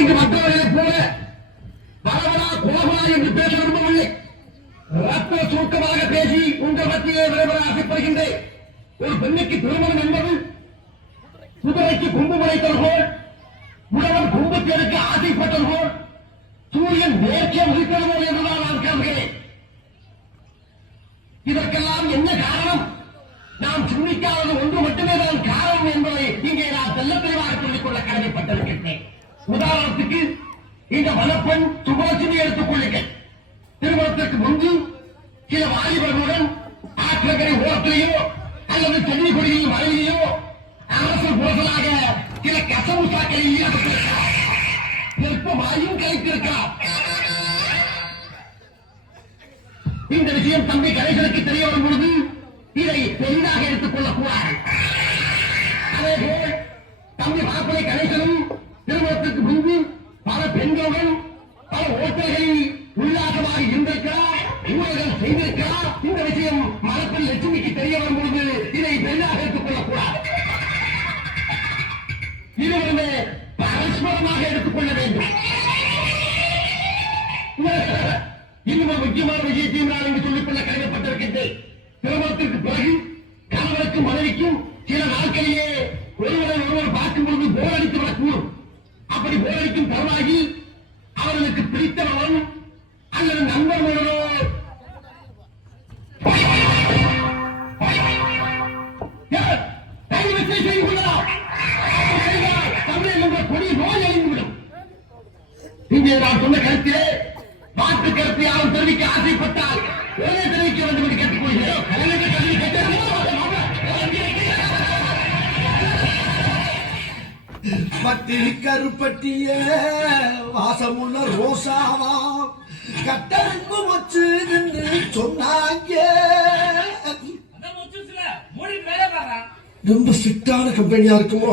இங்கு மற்றவர்களைப் போல பரவலா குலகுலா என்று பேச விரும்பவில்லை. ரத்த சுருக்கமாக பேசி உங்கள் மத்தியே விரைவர ஆசைப்படுகின்றேன். ஒரு பெண்ணுக்கு திருமணம் என்பது குதிரைக்கு கொம்பு முளைத்தல் போல், உழவன் கொம்புக்கு எடுக்க ஆசைப்பட்டது போல், சூரியன் நேர்ச்சியை உதிக்கிறதோ என்றுதான் நான் கேட்கிறேன். இதற்கெல்லாம் என்ன காரணம்? நாம் சிந்திக்காதது ஒன்று மட்டுமே தான் காரணம் என்பதை இங்கே நான் தெல்ல தெளிவாக சொல்லிக் கொள்ள கடமைப்பட்டிருக்கின்றேன். உதாரணத்துக்கு இந்த வனப்பெண் சுபாஷினி எடுத்துக் கொள்ளுங்கள். திருமணத்திற்கு முன்பு சில வாலிபர்களுடன் ஆற்றங்கரை ஓரத்திலேயோ அல்லது சென்னை கொடியில் வரையிலேயோ அரசு புரசலாக சில கசவு சாக்களில் ஈடுபட்டிருக்கிறார். வெப்பமாயும் கலைத்திருக்கிறார். இந்த விஷயம் தம்பி கணேசனுக்கு தெரிய வரும் பொழுது இதை பெரிதாக எடுத்துக் கொள்ளக்கூடாது. அதேபோல் தம்பி மாப்பிளை கணேசனும் திருமணத்திற்கு முன்பு பல பெண்களுடன் பல ஓட்டல்களில் உல்லாசமாக இருந்திருக்கிறார், ஊழல்கள் செய்திருக்கிறார். இந்த விஷயம் மரத்தில் லட்சுமிக்கு தெரிய வரும்போது இதை பெரிதாக எடுத்துக் கொள்ளக்கூடாது. இருவருமே பரஸ்பரமாக எடுத்துக் கொள்ள வேண்டும். இன்னும் ஒரு முக்கியமான விஷயத்தையும் நான் இங்கு சொல்லிக் கொள்ள கடமைப்பட்டிருக்கின்றேன். திருமணத்திற்கு பிறகு கணவனுக்கும் மனைவிக்கும் சில நாட்களிலே ஒருவர் பார்க்கும் பொழுது போர் அடித்து வரக்கூடும். அப்படி போர் அடிக்கும் தருவாகி அவர்களுக்கு பிடித்தவன் அல்லது நண்பர்களோ கைவசை செய்து கொள்ளலாம். தமிழ் என்ற கொடி நோய் அழிந்துவிடும். இங்கே நான் சொன்ன கருத்திலே மாற்று கருத்தை யாரும் தெரிவிக்க ஆசைப்பட்டால் ஒரே தெரிவிக்க வேண்டும் என்று கேட்டுக்கொள்கிறோம். பட்டினி கருப்பட்டிய வாசமுள்ள ரோசாவா கட்டமைப்பு வச்சு சொன்னாங்க. ரொம்ப ஸ்ட்ரிக்டான கம்பெனியா இருக்குமோ?